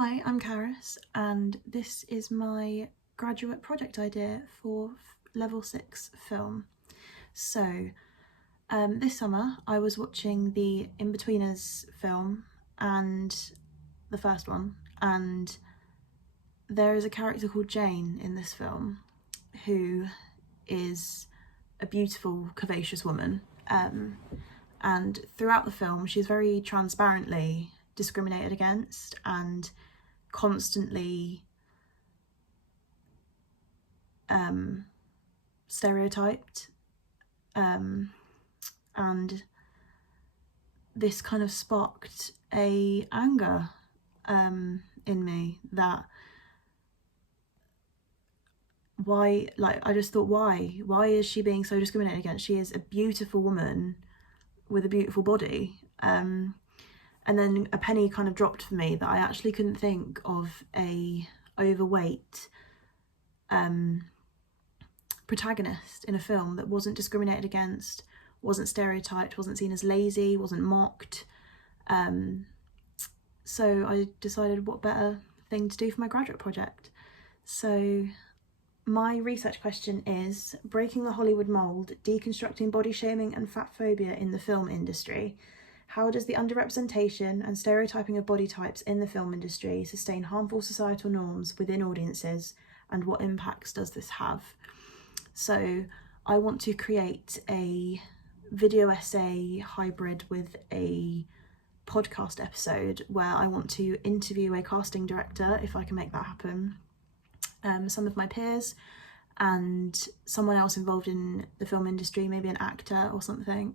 Hi, I'm Karis, and this is my graduate project idea for level 6 film. So, this summer I was watching the In-Betweeners film and the first one, and there is a character called Jane in this film who is a beautiful, curvaceous woman. And throughout the film, she's very transparently discriminated against and constantly stereotyped, and this kind of sparked a anger in me that I just thought, why is she being so discriminated against? She is a beautiful woman with a beautiful body. And then a penny kind of dropped for me that I actually couldn't think of a overweight protagonist in a film that wasn't discriminated against, wasn't stereotyped, wasn't seen as lazy, wasn't mocked. So I decided what better thing to do for my graduate project. So my research question is breaking the Hollywood mould, deconstructing body shaming and fat phobia in the film industry. How does the underrepresentation and stereotyping of body types in the film industry sustain harmful societal norms within audiences, and what impacts does this have? So I want to create a video essay hybrid with a podcast episode where I want to interview a casting director, if I can make that happen, some of my peers and someone else involved in the film industry, maybe an actor or something.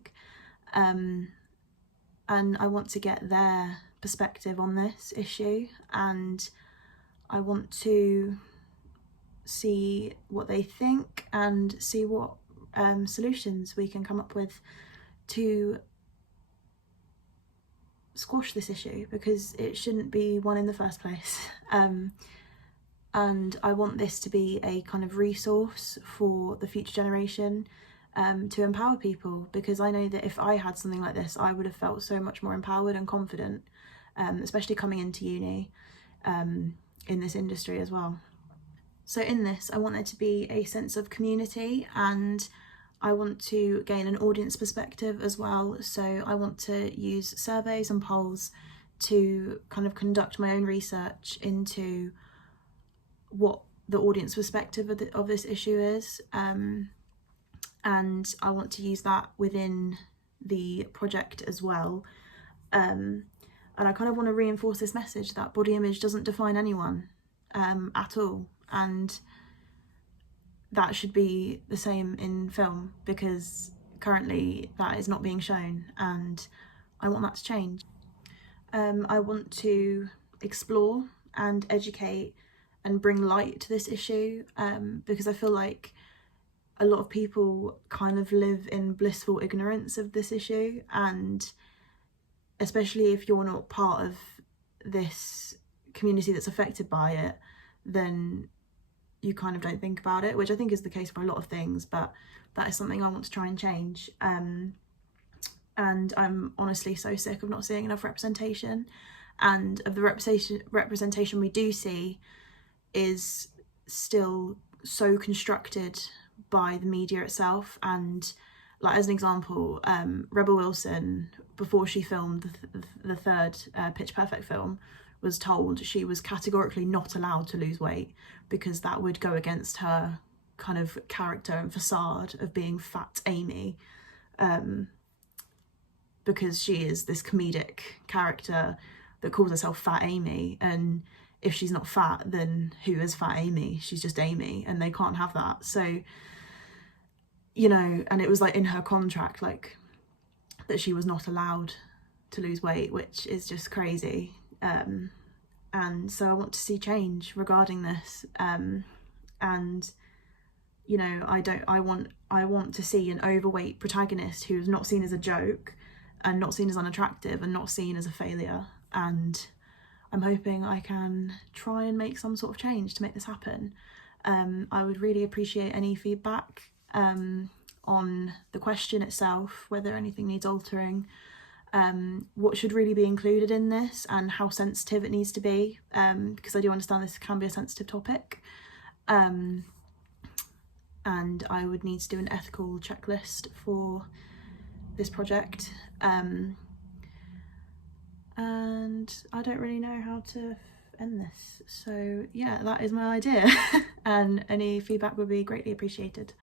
And I want to get their perspective on this issue, and I want to see what they think and see what solutions we can come up with to squash this issue, because it shouldn't be one in the first place. And I want this to be a kind of resource for the future generation, to empower people, because I know that if I had something like this, I would have felt so much more empowered and confident, especially coming into uni in this industry as well. So in this, I want there to be a sense of community, and I want to gain an audience perspective as well. So I want to use surveys and polls to kind of conduct my own research into what the audience perspective of this issue is. And I want to use that within the project as well. And I kind of want to reinforce this message that body image doesn't define anyone at all. And that should be the same in film, because currently that is not being shown, and I want that to change. I want to explore and educate and bring light to this issue, because I feel like a lot of people kind of live in blissful ignorance of this issue, and especially if you're not part of this community that's affected by it, then you kind of don't think about it, which I think is the case for a lot of things, but that is something I want to try and change. And I'm honestly so sick of not seeing enough representation, and of the representation we do see is still so constructed by the media itself. And like, as an example, Rebel Wilson, before she filmed the third Pitch Perfect film, was told she was categorically not allowed to lose weight because that would go against her kind of character and facade of being Fat Amy, because she is this comedic character that calls herself Fat Amy, and if she's not fat, then who is Fat Amy? She's just Amy, and they can't have that. So, you know, and it was like in her contract, like, that she was not allowed to lose weight, which is just crazy. And so I want to see change regarding this, and you know, I want to see an overweight protagonist who's not seen as a joke and not seen as unattractive and not seen as a failure. And I'm hoping I can try and make some sort of change to make this happen. I would really appreciate any feedback on the question itself, whether anything needs altering, what should really be included in this and how sensitive it needs to be, because I do understand this can be a sensitive topic. And I would need to do an ethical checklist for this project. And I don't really know how to end this. So yeah, that is my idea. And any feedback would be greatly appreciated.